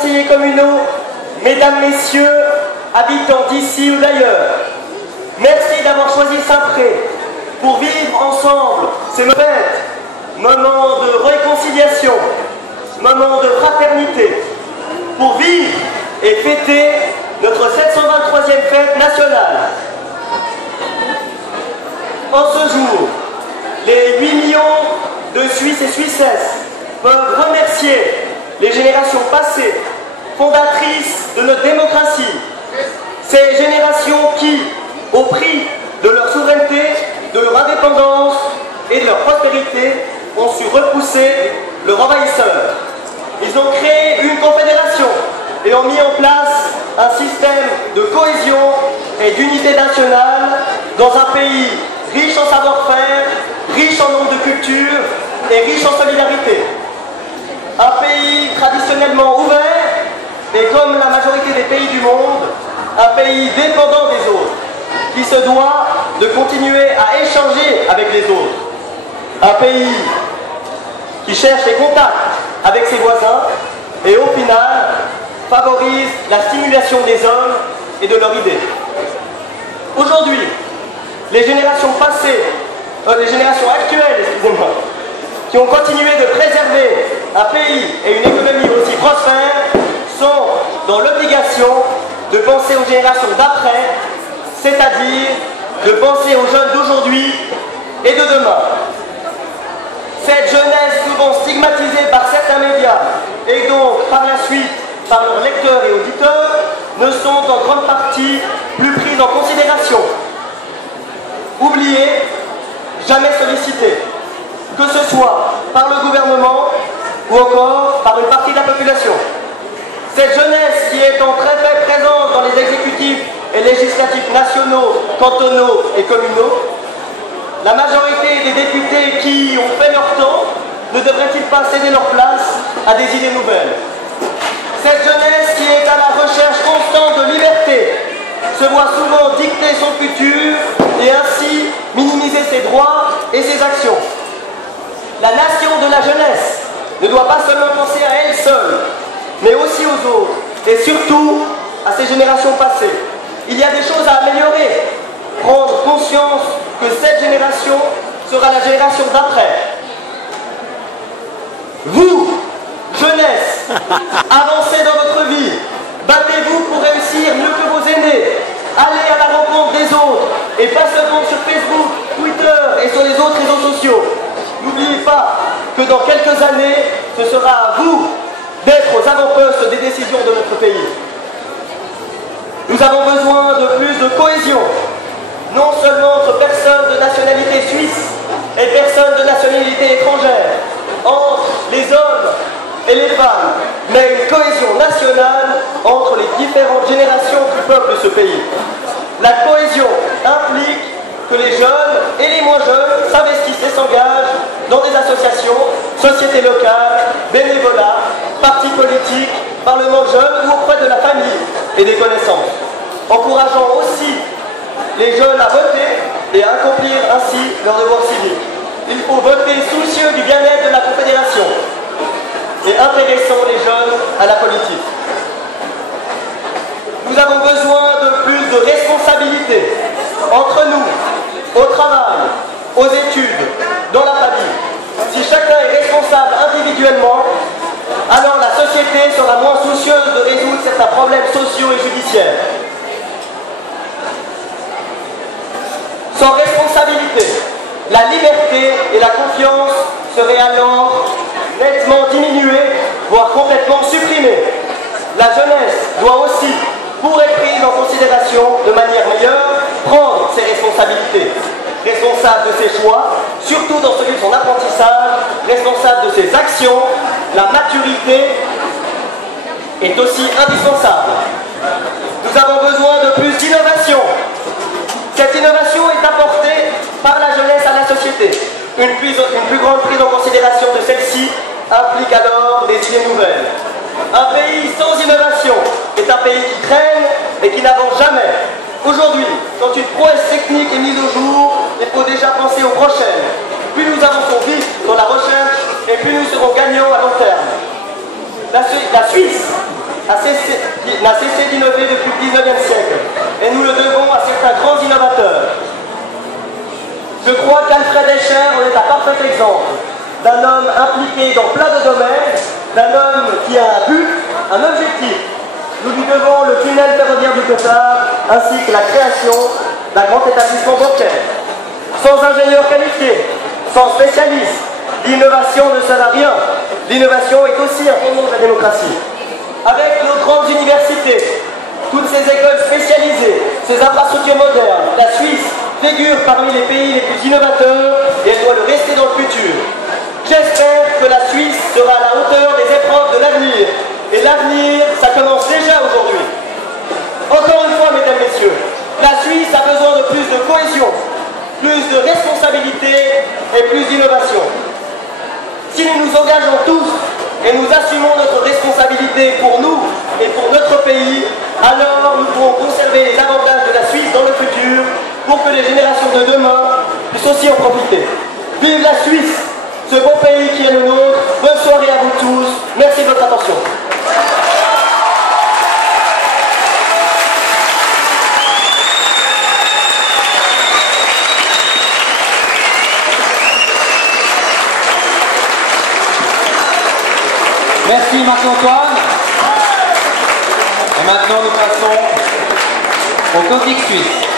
conseillers communaux, mesdames, messieurs, habitants d'ici ou d'ailleurs, merci d'avoir choisi Saint-Pré pour vivre ensemble ces moments de réconciliation, moments de fraternité, pour vivre et fêter notre 723e fête nationale. En ce jour, les 8 millions de Suisses et Suissesses peuvent remercier les générations passées, fondatrices de notre démocratie, ces générations qui, au prix de leur souveraineté, de leur indépendance et de leur prospérité, ont su repousser leur envahisseur. Ils ont créé une confédération et ont mis en place un système de cohésion et d'unité nationale dans un pays riche en savoir-faire, riche en nombre de cultures et riche en solidarité. Un pays traditionnellement ouvert et, comme la majorité des pays du monde, un pays dépendant des autres, qui se doit de continuer à échanger avec les autres. Un pays qui cherche les contacts avec ses voisins et au final favorise la stimulation des hommes et de leurs idées. Aujourd'hui, les générations actuelles, excusez-moi, qui ont continué de préserver un pays et une économie aussi prospère, sont dans l'obligation de penser aux générations d'après, c'est-à-dire de penser aux jeunes d'aujourd'hui et de demain. Cette jeunesse souvent stigmatisée par certains médias et donc par la suite par leurs lecteurs et auditeurs ne sont en grande partie plus prises en considération. Oubliées, jamais sollicitées, que ce soit par le gouvernement ou encore par une partie de la population. Cette jeunesse qui est en très faible présence dans les exécutifs et législatifs nationaux, cantonaux et communaux, la majorité des députés qui ont fait leur temps ne devraient-ils pas céder leur place à des idées nouvelles? Cette jeunesse qui est à la recherche constante de liberté se voit souvent dicter son futur et ainsi minimiser ses droits et ses actions. La nation de la jeunesse ne doit pas seulement penser à elle seule, mais aussi aux autres et surtout à ces générations passées. Il y a des choses à améliorer. Prendre conscience que cette génération sera la génération d'après. Vous, jeunesse, avancez dans votre vie. Battez-vous pour réussir mieux que vos aînés. Allez à la rencontre des autres et pas seulement sur Facebook, Twitter et sur les autres réseaux sociaux. N'oubliez pas que dans quelques années, ce sera à vous d'être aux avant-postes des décisions de notre pays. Nous avons besoin de plus de cohésion, non seulement entre personnes de nationalité suisse et personnes de nationalité étrangère, entre les hommes et les femmes, mais une cohésion nationale entre les différentes générations qui peuplent ce pays. La cohésion implique que les jeunes et les moins jeunes s'investissent et s'engagent dans des associations, sociétés locales, bénévolat, partis politiques, parlement de jeunes ou auprès de la famille et des connaissances, encourageant aussi les jeunes à voter et à accomplir ainsi leur devoir civique. Il faut voter soucieux du bien-être de la Confédération et intéressant les jeunes à la politique. Nous avons besoin de plus de responsabilité entre nous, au travail, aux études, dans la famille. Si chacun est responsable individuellement, alors la société sera moins soucieuse de résoudre certains problèmes sociaux et judiciaires. Sans responsabilité, la liberté et la confiance seraient alors nettement diminuées, voire complètement supprimées. La jeunesse doit aussi, pour être prise en considération de manière meilleure, prendre ses responsabilités. Responsable de ses choix, surtout dans celui de son apprentissage, responsable de ses actions, la maturité est aussi indispensable. Nous avons besoin de plus d'innovation. Cette innovation est apportée par la jeunesse à la société. Une plus grande prise en considération de celle-ci implique alors des idées nouvelles. Un pays sans innovation est un pays qui traîne et qui n'avance jamais. Aujourd'hui, quand une prouesse technique est mise au jour, il faut déjà penser aux prochaines. Plus nous avançons vite dans la recherche et plus nous serons gagnants à long terme. La Suisse n'a cessé d'innover depuis le 19e siècle. Et nous le devons à certains grands innovateurs. Je crois qu'Alfred Escher en est un parfait exemple d'un homme impliqué dans plein de domaines, d'un homme qui a un but, un objectif. Nous lui devons le tunnel ferroviaire du Cottard ainsi que la création d'un grand établissement bancaire. Sans ingénieurs qualifiés, sans spécialistes, l'innovation ne sert à rien. L'innovation est aussi un fondement de la démocratie. Avec nos grandes universités, toutes ces écoles spécialisées, ces infrastructures modernes, la Suisse figure parmi les pays les plus innovateurs et elle doit le rester dans le futur. J'espère que la Suisse sera à la hauteur des épreuves de l'avenir. Et l'avenir, ça commence déjà aujourd'hui. Encore une fois, mesdames, messieurs, la Suisse a besoin de plus de cohésion, plus de responsabilité et plus d'innovation. Si nous nous engageons tous et nous assumons notre responsabilité pour nous et pour notre pays, alors nous pourrons conserver les avantages de la Suisse dans le futur pour que les générations de demain puissent aussi en profiter. Vive la Suisse, ce beau pays qui est le nôtre. Bonne soirée à vous tous. Merci de votre attention. Merci Marc-Antoine. Et maintenant nous passons au Cotique Suisse.